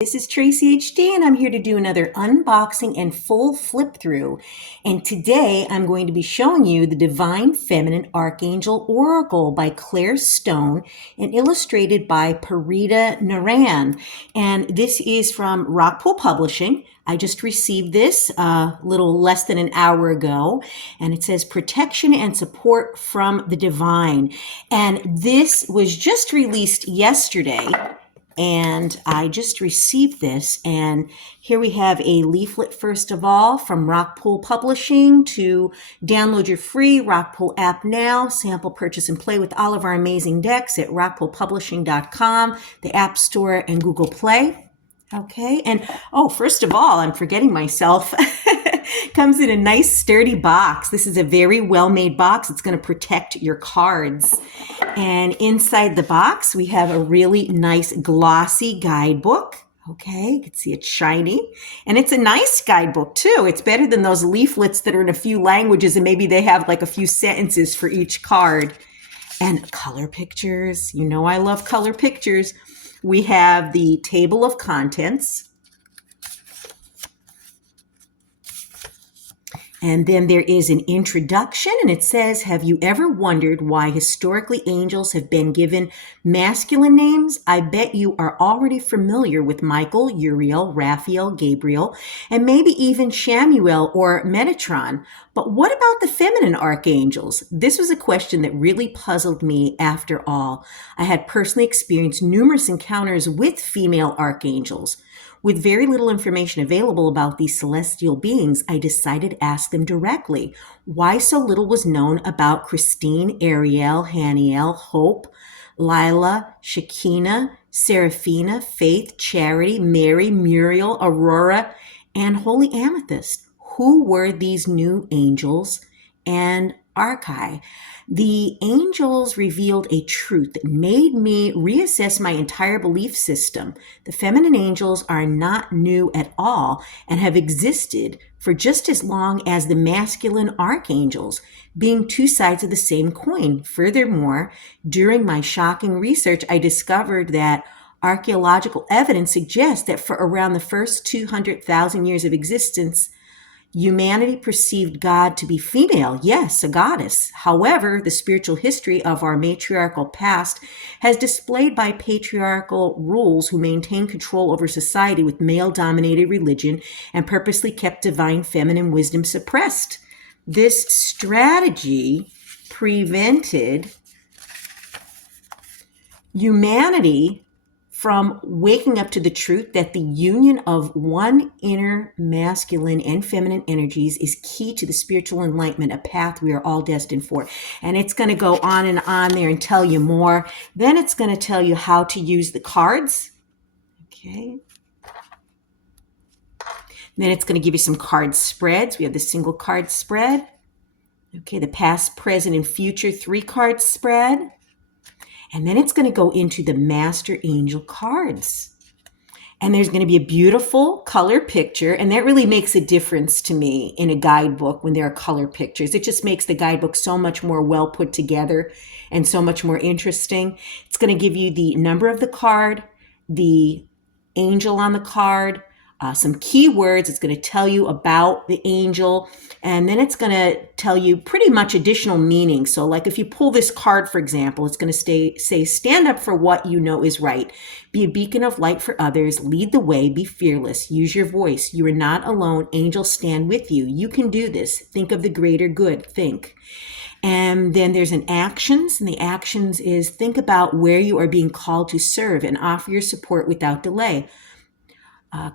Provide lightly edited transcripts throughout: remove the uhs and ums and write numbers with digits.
This is TraceyHD, and I'm here to do another unboxing and full flip through. And today I'm going to be showing you the Divine Feminine Archangel Oracle by Claire Stone and illustrated by Parita Naran. And this is from Rockpool Publishing. I just received this a little less than an hour ago, and it says protection and support from the divine. And this was just released yesterday. And I just received this, and here we have a leaflet first of all from Rockpool Publishing to download your free Rockpool app now, sample, purchase, and play with all of our amazing decks at rockpoolpublishing.com, the App Store, and Google Play. Okay, and first of all, I'm forgetting myself. Comes in a nice sturdy box. This is a very well-made box. It's going to protect your cards. And inside the box, we have a really nice glossy guidebook. Okay, you can see it's shiny. And it's a nice guidebook too. It's better than those leaflets that are in a few languages and maybe they have like a few sentences for each card. And color pictures. You know I love color pictures. We have the table of contents. And then there is an introduction, and it says, have you ever wondered why historically angels have been given masculine names? I bet you are already familiar with Michael, Uriel, Raphael, Gabriel, and maybe even Shamuel or Metatron. But what about the feminine archangels? This was a question that really puzzled me after all. I had personally experienced numerous encounters with female archangels. With very little information available about these celestial beings, I decided to ask them directly why so little was known about Christine, Ariel, Haniel, Hope, Lila, Shekinah, Seraphina, Faith, Charity, Mary, Muriel, Aurora, and Holy Amethyst. Who were these new angels and archai? The angels revealed a truth that made me reassess my entire belief system. The feminine angels are not new at all and have existed for just as long as the masculine archangels, being two sides of the same coin. Furthermore, during my shocking research, I discovered that archaeological evidence suggests that for around the first 200,000 years of existence, humanity perceived God to be female, yes, a goddess. However, the spiritual history of our matriarchal past has displayed by patriarchal rules who maintain control over society with male-dominated religion and purposely kept divine feminine wisdom suppressed. This strategy prevented humanity from waking up to the truth that the union of one inner masculine and feminine energies is key to the spiritual enlightenment, a path we are all destined for. And it's going to go on and on there and tell you more. Then it's going to tell you how to use the cards. Okay. Then it's going to give you some card spreads. We have the single card spread. Okay, the past, present, and future 3-card spread. And then it's going to go into the Master Angel cards. And there's going to be a beautiful color picture. And that really makes a difference to me in a guidebook when there are color pictures. It just makes the guidebook so much more well put together and so much more interesting. It's going to give you the number of the card, the angel on the card, some keywords. It's going to tell you about the angel, and then it's going to tell you pretty much additional meaning. So like if you pull this card, for example, it's going to say, stand up for what you know is right. Be a beacon of light for others. Lead the way. Be fearless. Use your voice. You are not alone. Angels stand with you. You can do this. Think of the greater good. Think. And then there's an actions, and the actions is think about where you are being called to serve and offer your support without delay.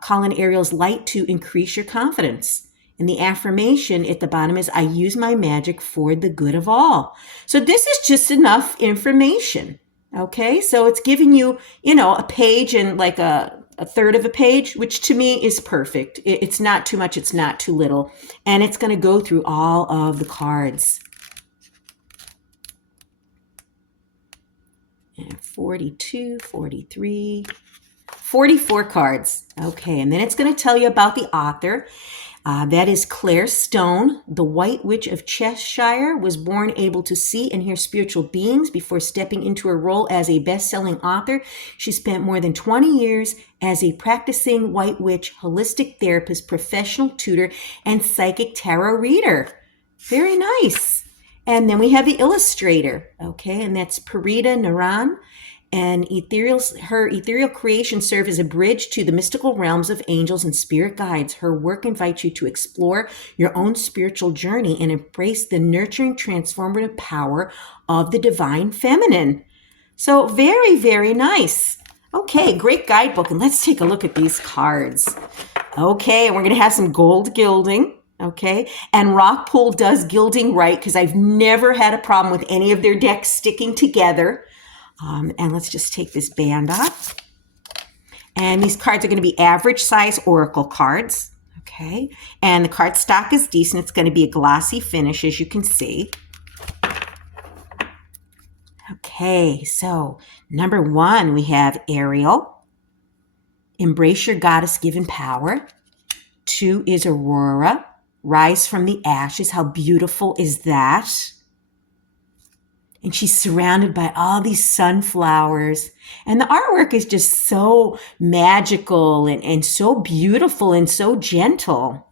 Call in Ariel's light to increase your confidence. And the affirmation at the bottom is, I use my magic for the good of all. So this is just enough information. Okay, so it's giving you, a page and like a third of a page, which to me is perfect. It's not too much, it's not too little. And it's going to go through all of the cards. And 42, 43, 44 cards. Okay, and then it's going to tell you about the author. That is Claire Stone. The White Witch of Cheshire was born able to see and hear spiritual beings before stepping into her role as a best-selling author. She spent more than 20 years as a practicing White Witch, holistic therapist, professional tutor, and psychic tarot reader. Very nice. And then we have the illustrator, okay, and that's Parita Naran. And her ethereal creations serve as a bridge to the mystical realms of angels and spirit guides. Her work invites you to explore your own spiritual journey and embrace the nurturing, transformative power of the divine feminine. So very, very nice. Okay, great guidebook. And let's take a look at these cards. Okay, we're going to have some gold gilding. Okay, and Rockpool does gilding right because I've never had a problem with any of their decks sticking together. And let's just take this band off. And these cards are going to be average size oracle cards. Okay. And the card stock is decent. It's going to be a glossy finish, as you can see. Okay. So number 1, we have Ariel. Embrace your goddess-given power. 2 is Aurora. Rise from the ashes. How beautiful is that? And she's surrounded by all these sunflowers. And the artwork is just so magical and so beautiful and so gentle.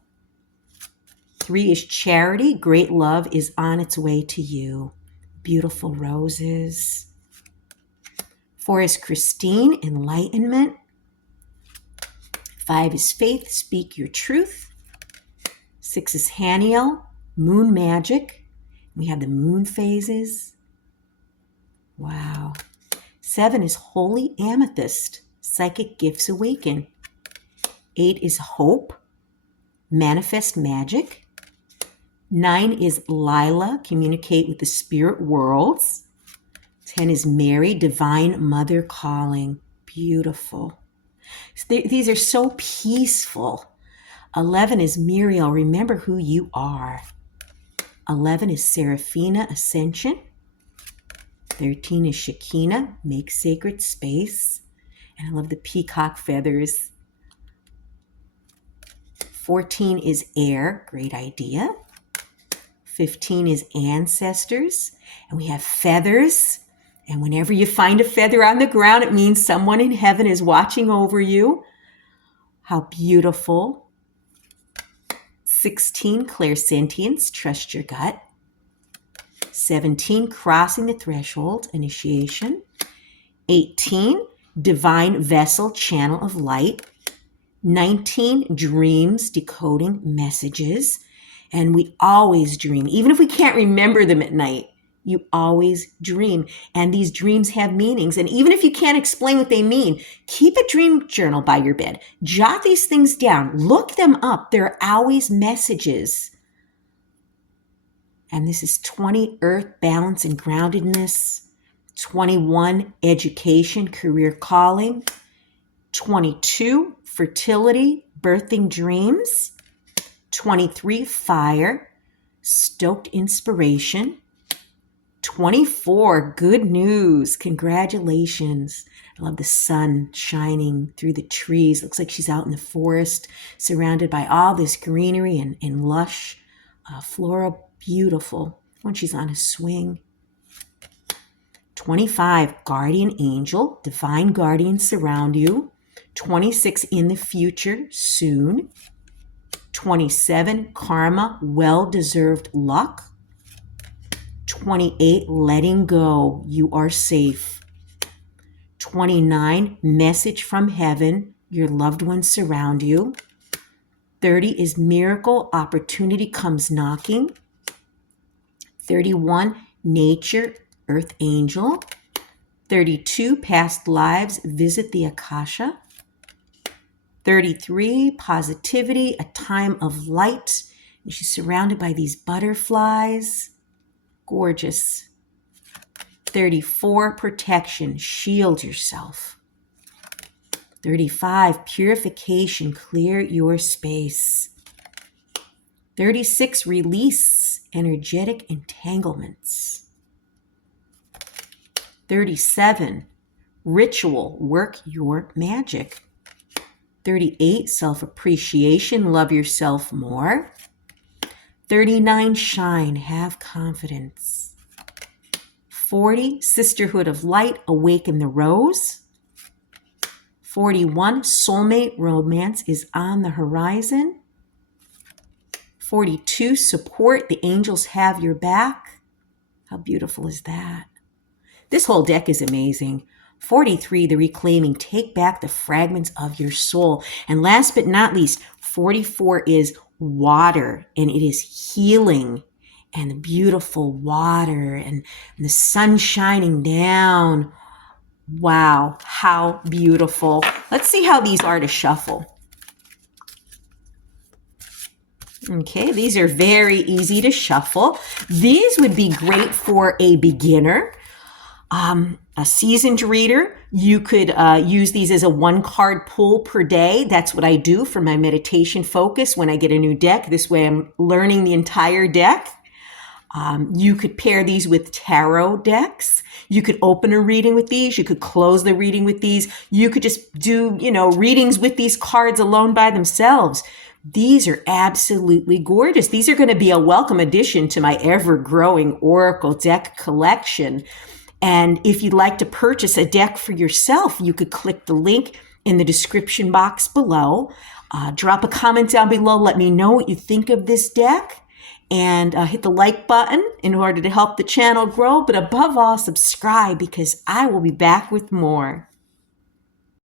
3 is Charity. Great love is on its way to you. Beautiful roses. 4 is Christine. Enlightenment. 5 is Faith. Speak your truth. 6 is Haniel. Moon magic. We have the moon phases. Wow. 7 is Holy Amethyst. Psychic gifts awaken. 8 is Hope. Manifest magic. 9 is Lila. Communicate with the spirit worlds. 10 is Mary. Divine Mother calling. Beautiful. So these are so peaceful. 11 is Muriel. Remember who you are. 11 is Seraphina. Ascension. 13 is Shekinah, make sacred space. And I love the peacock feathers. 14 is air, great idea. 15 is ancestors. And we have feathers. And whenever you find a feather on the ground, it means someone in heaven is watching over you. How beautiful. 16, clairsentience, trust your gut. 17, crossing the threshold, initiation. 18, divine vessel, channel of light. 19, dreams, decoding messages. And we always dream, even if we can't remember them at night. You always dream. And these dreams have meanings. And even if you can't explain what they mean, keep a dream journal by your bed. Jot these things down. Look them up. There are always messages. And this is 20, earth, balance, and groundedness. 21, education, career calling. 22, fertility, birthing dreams. 23, fire, stoked inspiration. 24, good news, congratulations. I love the sun shining through the trees. Looks like she's out in the forest, surrounded by all this greenery and lush flora. Beautiful when she's on a swing. 25, guardian angel, divine guardians surround you. 26, in the future, soon. 27, karma, well-deserved luck. 28, letting go, you are safe. 29, message from heaven, your loved ones surround you. 30 is miracle, opportunity comes knocking. 31, nature, earth angel. 32, past lives, visit the Akasha. 33, positivity, a time of light. And she's surrounded by these butterflies. Gorgeous. 34, protection, shield yourself. 35, purification, clear your space. 36, release, energetic entanglements. 37, ritual, work your magic. 38, self-appreciation, love yourself more. 39, shine, have confidence. 40, sisterhood of light, awaken the rose. 41, soulmate, romance is on the horizon. 42, support, the angels have your back. How beautiful is that? This whole deck is amazing. 43, the reclaiming, take back the fragments of your soul. And last but not least, 44 is water, and it is healing, and the beautiful water and the sun shining down. Wow, how beautiful. Let's see how these are to shuffle. Okay, these are very easy to shuffle. These would be great for a beginner. A seasoned reader, you could use these as a 1-card pull per day. That's what I do for my meditation focus when I get a new deck. This way I'm learning the entire deck. You could pair these with tarot decks. You could open a reading with these. You could close the reading with these. You could just do, readings with these cards alone by themselves. These are absolutely gorgeous. These are going to be a welcome addition to my ever-growing Oracle deck collection. And if you'd like to purchase a deck for yourself, you could click the link in the description box below. Drop a comment down below. Let me know what you think of this deck. And hit the like button in order to help the channel grow. But above all, subscribe, because I will be back with more.